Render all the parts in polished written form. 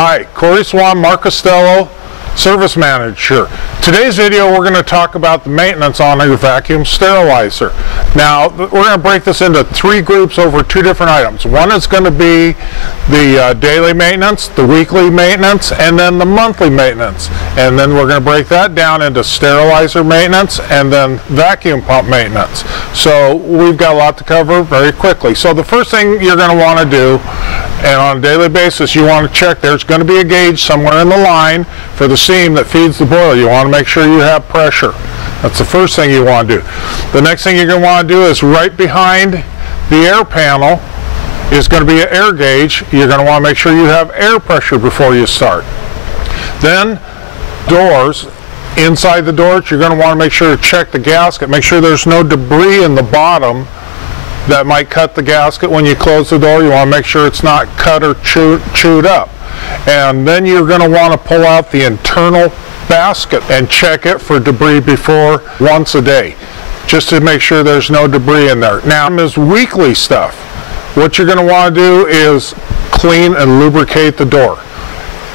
Hi, Corey Swan, Mark Costello, Service Manager. Today's video we're going to talk about the maintenance on your vacuum sterilizer. Now we're going to break this into three groups over two different items. One is going to be the daily maintenance, the weekly maintenance, and then the monthly maintenance. And then we're going to break that down into sterilizer maintenance and then vacuum pump maintenance. So we've got a lot to cover very quickly. So the first thing you're going to want to do, and on a daily basis you want to check, there's going to be a gauge somewhere in the line for the seam that feeds the boiler. You want to make sure you have pressure. That's the first thing you want to do. The next thing you're going to want to do is right behind the air panel is going to be an air gauge. You're going to want to make sure you have air pressure before you start. Then doors, inside the doors you're going to want to make sure to check the gasket, make sure there's no debris in the bottom that might cut the gasket when you close the door. You want to make sure it's not cut or chewed up. And then you're going to want to pull out the internal basket and check it for debris once a day, just to make sure there's no debris in there. Now, this weekly stuff, what you're going to want to do is clean and lubricate the door.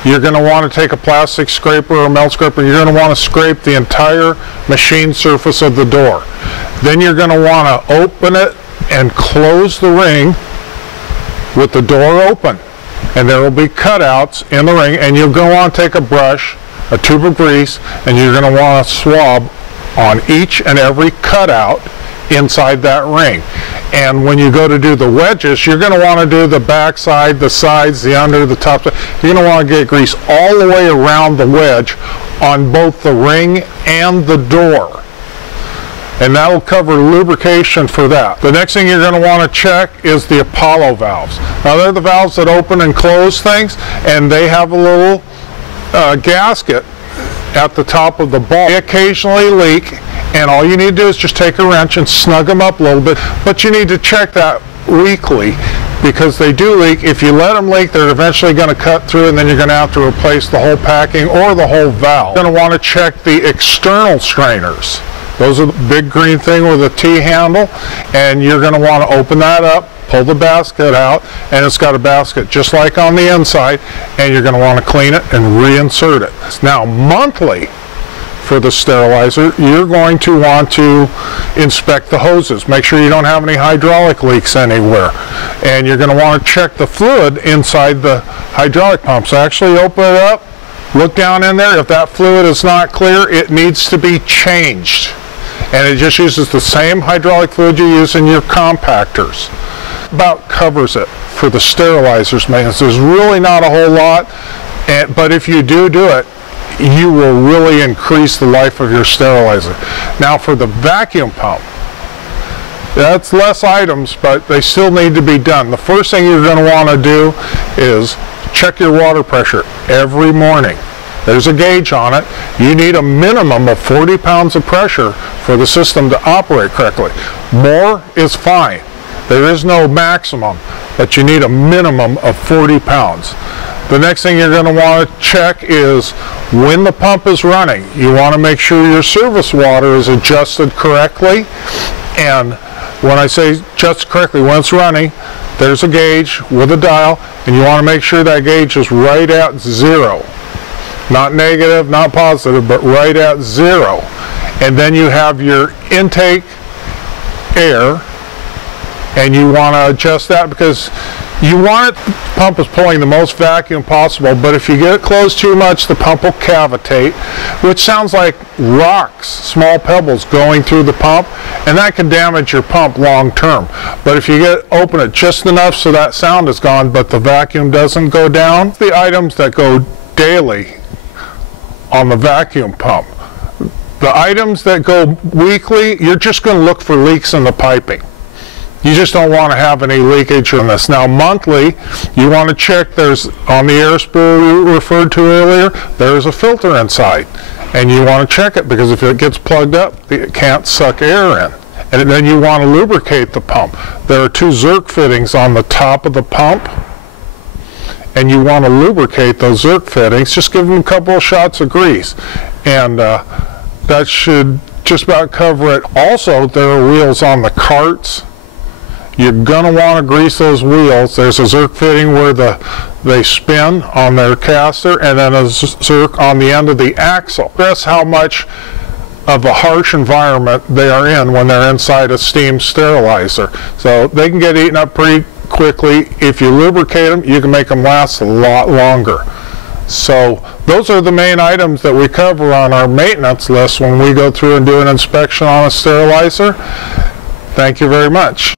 You're going to want to take a plastic scraper or melt scraper. You're going to want to scrape the entire machine surface of the door. Then you're going to want to open it and close the ring with the door open. And there will be cutouts in the ring, and you'll go on, take a brush, a tube of grease, and you're going to want to swab on each and every cutout inside that ring. And when you go to do the wedges, you're going to want to do the back side, the sides, the under, the top. You're going to want to get grease all the way around the wedge on both the ring and the door. And that will cover lubrication for that. The next thing you're going to want to check is the Apollo valves. Now they're the valves that open and close things, and they have a little gasket at the top of the ball. They occasionally leak, and all you need to do is just take a wrench and snug them up a little bit, but you need to check that weekly because they do leak. If you let them leak, they're eventually going to cut through, and then you're going to have to replace the whole packing or the whole valve. You're going to want to check the external strainers. Those are the big green thing with a T handle, and you're going to want to open that up, pull the basket out, and it's got a basket just like on the inside, and you're going to want to clean it and reinsert it. Now monthly for the sterilizer, you're going to want to inspect the hoses. Make sure you don't have any hydraulic leaks anywhere, and you're going to want to check the fluid inside the hydraulic pumps. Actually open it up, look down in there. If that fluid is not clear, it needs to be changed. And it just uses the same hydraulic fluid you use in your compactors. About covers it for the sterilizers maintenance. There's really not a whole lot, but if you do it, you will really increase the life of your sterilizer. Now for the vacuum pump, that's less items, but they still need to be done. The first thing you're going to want to do is check your water pressure every morning. There's a gauge on it. You need a minimum of 40 pounds of pressure for the system to operate correctly. More is fine. There is no maximum, but you need a minimum of 40 pounds. The next thing you're going to want to check is when the pump is running. You want to make sure your service water is adjusted correctly. And when I say adjusted correctly, when it's running, there's a gauge with a dial, and you want to make sure that gauge is right at zero. Not negative, not positive, but right at zero. And then you have your intake air, and you want to adjust that because you want it, the pump is pulling the most vacuum possible, but if you get it closed too much, the pump will cavitate, which sounds like rocks, small pebbles going through the pump, and that can damage your pump long term. But if you open it just enough so that sound is gone, but the vacuum doesn't go down, the items that go daily on the vacuum pump. The items that go weekly, you're just going to look for leaks in the piping. You just don't want to have any leakage in this. Now monthly, you want to check, there's on the air spool you referred to earlier, there's a filter inside. And you want to check it because if it gets plugged up, it can't suck air in. And then you want to lubricate the pump. There are two Zerk fittings on the top of the pump, and you want to lubricate those Zerk fittings. Just give them a couple of shots of grease, and that should just about cover it. Also, there are wheels on the carts you're going to want to grease those wheels. There's a Zerk fitting where they spin on their caster, and then a Zerk on the end of the axle. That's how much of a harsh environment they are in when they're inside a steam sterilizer. So they can get eaten up pretty quickly. If you lubricate them, you can make them last a lot longer. So those are the main items that we cover on our maintenance list when we go through and do an inspection on a sterilizer. Thank you very much.